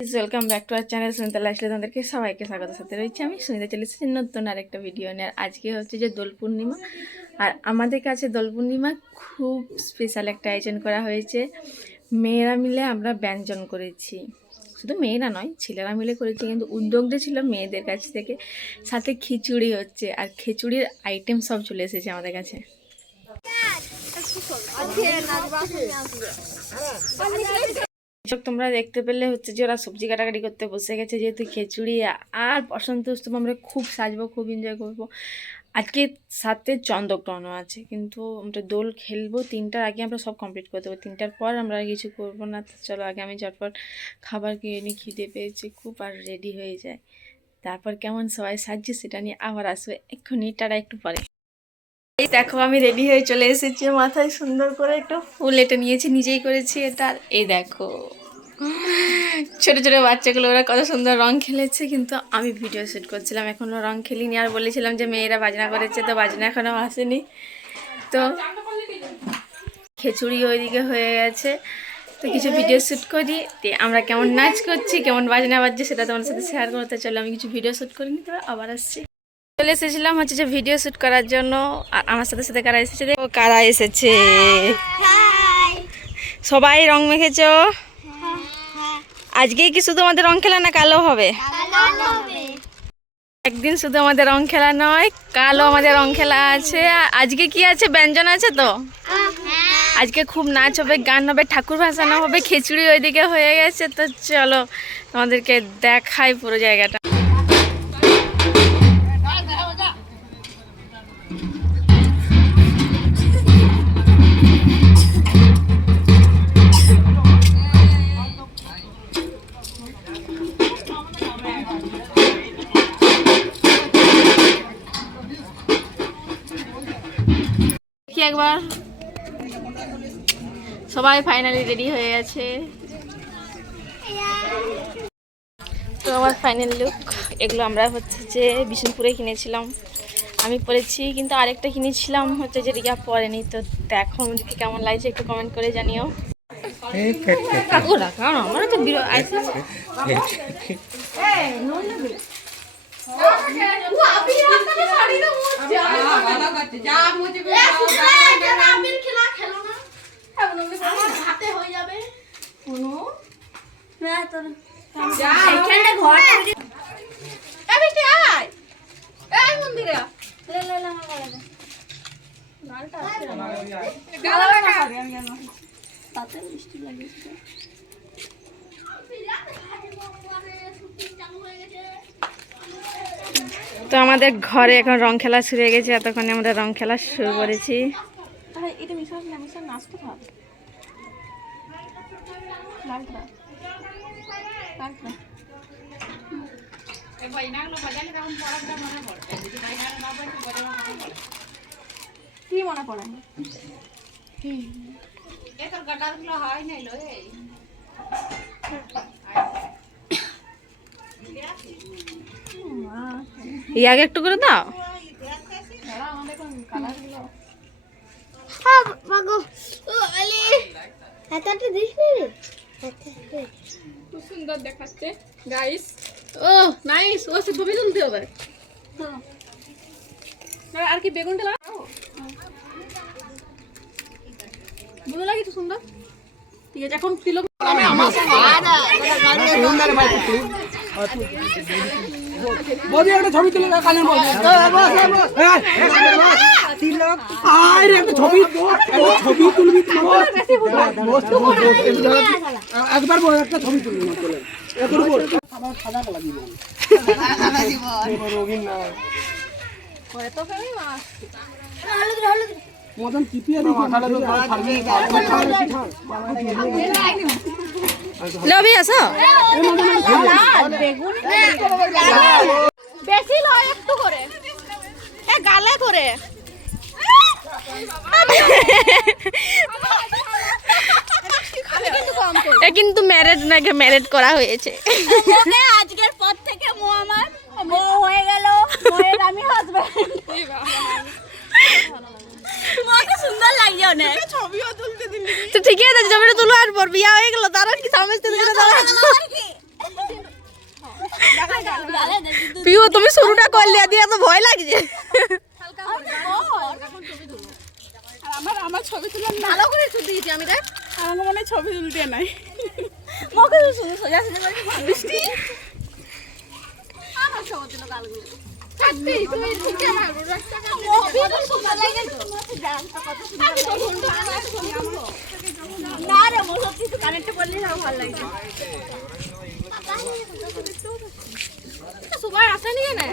Welcome back to our channel Sunita lifestyle. তোমাদেরকে সবাইকে স্বাগত। সাথে রয়েছে আমি সুনিতা, চলে এসেছি নতুন আরেকটা ভিডিও নিয়ে। আর আজকে হচ্ছে যে দোল পূর্ণিমা, আর আমাদের কাছে দোল পূর্ণিমা খুব স্পেশাল একটা আয়োজন করা হয়েছে। মেয়েরা মিলে আমরা ব্যঞ্জন করেছি, শুধু মেয়েরা নয় ছেলেরা মিলে করেছি, কিন্তু উদ্যোগটা ছিল মেয়েদের কাছ থেকে। সাথে খিচুড়ি হচ্ছে, আর খিচুড়ির আইটেম সব চলে এসেছে আমাদের কাছে। তোমরা দেখতে পেলে হচ্ছে যে ওরা সবজি কাটাকাটি করতে বসে গেছে, যেহেতু খিচুড়ি আর বসন্ত উৎসব আমরা খুব সাজবো, খুব এনজয় করবো। আজকে সাথে চন্দ্রগ্রহণও আছে, কিন্তু আমরা দোল খেলবো 3টার আগে, আমরা সব কমপ্লিট করে দেবো। 3টার পর আমরা আর কিছু করবো না। তো চলো আগে আমি ঝটপট খাবার কিনে নিই, খিদে পেয়েছি খুব, আর রেডি হয়ে যায়। তারপর কেমন সবাই সাজছে সেটা নিয়ে আবার আসবে এক্ষুনি, টাটা একটু পরে। এই দেখো আমি রেডি হয়ে চলে এসেছি, মাথায় সুন্দর করে একটা ফুল এটা নিয়েছি, নিজেই করেছি এটা। আর এই দেখো ছোট ছোট বাচ্চাগুলো, ওরা কত সুন্দর রং খেলেছে, কিন্তু আমি ভিডিও শ্যুট করছিলাম, এখনও রং খেলিনি। আর বলেছিলাম যে মেয়েরা বাজনা করেছে, তো বাজনা এখনও আসেনি। তো খিচুড়ি ওইদিকে হয়ে গেছে, তো কিছু ভিডিও শ্যুট করি, আমরা কেমন নাচ করছি, কেমন বাজনা বাজছে সেটা তোমার সাথে শেয়ার করতে। চলো আমি কিছু ভিডিও শ্যুট করে নিতে আবার আসছি। চলে এসেছিলাম হচ্ছে যে ভিডিও শ্যুট করার জন্য। আর আমার সাথে সাথে কারা এসেছে, দেখো কারা এসেছে। সবাই রং মেখেছ? আজকে কি শুধু আমাদের রং খেলা, না কালো হবে? একদিন শুধু আমাদের রং খেলা নয়, কালো আমাদের রং খেলা আছে। আজকে কি আছে, ব্যঞ্জন আছে তো। আজকে খুব নাচ হবে, গান হবে, ঠাকুর ভাসানো হবে, খিচুড়ি ওইদিকে হয়ে গেছে। তো চলো তোমাদেরকে দেখাই পুরো জায়গাটা। একবার সবাই ফাইনালি রেডি হয়ে গেছে। তো আমার ফাইনাল লুক এগুলো আমরা হচ্ছে যে বিষ্ণুপুরে কিনেছিলাম, আমি পরেছি, কিন্তু আরেকটা কিনেছিলাম হচ্ছে যে রিয়া পরেনি। তো দেখো আমাদেরকে কেমন লাগছে একটু কমেন্ট করে জানিও। আমার তো তো আমাদের ঘরে এখন রং খেলা শুরু হয়ে গেছে, এতক্ষণে আমরা রং খেলা শুরু করেছি। কি মনে পড়ে? ইয়াকে একটু করে দাও। খুব সুন্দর দেখাচ্ছে গাইস। ও নাইস, ও সে ছবি তুলতে হবে। আর কি বেগুনটা লাগাও, ভালো লাগে তো সুন্দর। ঠিক আছে এখন কিলো বদি একটা ছবি তুলে দাও, কানের মধ্যে আরে একটা ছবি তুলবি, একবার বড় একটা ছবি তুলবি না, চলে এরপর বল আবার সাদা কালা দিব রঙিন না করে তো ফেমি মাছ মদন চিপিয়ে দিই মাথাটা তো ছাড়বি লবি আসো। বেশি লয় একটু করে, এ গালে করে। কিন্তু ম্যারেড নাকি ম্যারেড করা হয়েছে। আজকের পর থেকে আমার বউ হয়ে গেল, আমি হাজবেন্ড। তোমাকে সুন্দর লাগছে অনেক, ছবিও তুলতে দিলি। তো ঠিকই আছে, ছবিটা তুলো আর পর বিয়া হয়ে গেল, তার কি সমস্ত পিউ তুমি শুরুটা করলে দিয়ে তো ভয় লাগছে। আমার ছবি তুলে ভালো করে ছুটি দিয়েছি আমি দেখ। আমাকে মনে হয় ছবি তুলতে নাই। মকে শুধু সোজা সোজা করে বৃষ্টি আমার ছবি তুলো গালগুলো সত্যি তুই ঠিকই মারবো রাস্তা তো সুন্দর লাগে তো কত সুন্দর না রে মোর কিছু কানেক্ট করলে না ভালো লাগে সবাই আসে নিয়ে না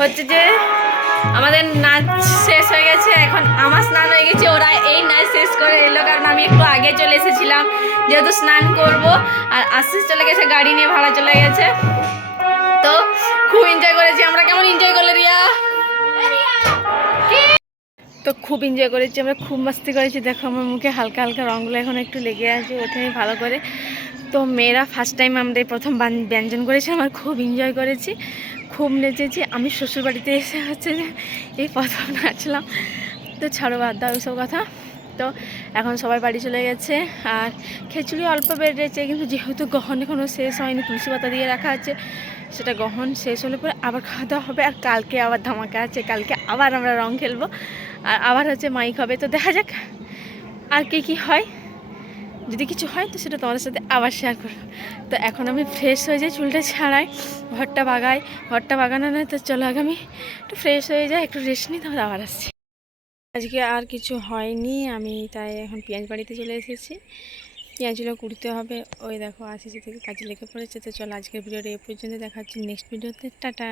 হচ্ছে যে আমাদের নাচ শেষ হয়ে গেছে, এখন আমার স্নান হয়ে গেছে, ওরা এই নাচ শেষ শেষ করে এলো, কারণ আমি একটু আগে চলে এসেছিলাম যেহেতু স্নান করব। আর আশিস চলে গেছে, গাড়ি নিয়ে ভাড়া চলে গেছে। তো খুব এনজয় করেছি আমরা। কেমন এনজয় করলে রিয়া? তো খুব এনজয় করেছি আমরা, খুব মাস্তি করেছি। দেখো আমার মুখে হালকা হালকা রঙগুলো এখন একটু লেগে আছে, ওঠেনি ভালো করে। তো মেয়েরা ফার্স্ট টাইম আমরা এই প্রথম ব্যঞ্জন করেছি, আমার খুব এনজয় করেছি, খুব নেচেছি। আমি শ্বশুরবাড়িতে এসে হচ্ছে যে এই প্রথম নাচলাম। তো ছাড়ো, বাদ দাও ওইসব কথা। তো এখন সবাই বাড়ি চলে গেছে। আর খিচুড়ি অল্প বেড়েছে, কিন্তু যেহেতু গহন এখনও শেষ হয়নি, তুলসী পাতা দিয়ে রাখা আছে, সেটা গহন শেষ হলে পরে আবার খাওয়া দাওয়া হবে। আর কালকে আবার ধামাকা আছে, কালকে আবার আমরা রং খেলবো, আর আবার হচ্ছে মাইক হবে। তো দেখা যাক আর কি হয়, যদি কিছু হয় তো সেটা তোমাদের সাথে আবার শেয়ার করবো। তো এখন আমি ফ্রেশ হয়ে যাই, চুলটা ছাড়াই, ঘরটা বাগাই। ঘরটা বাগানো নয় তো চলো আগে আমি একটু ফ্রেশ হয়ে যাই, একটু রেস্ট নিই, তারপর আবার আসছি। আজকে আর কিছু হয়নি, আমি তাই এখন পেঁয়াজ বাড়িতে চলে এসেছি। পেঁয়াজগুলো কুড়তে হবে। ওই দেখো আশিস থেকে কাজে লেগে পড়েছে। তো চলো আজকের ভিডিওটা এ পর্যন্ত, দেখা হচ্ছে নেক্সট ভিডিওতে। টাটা।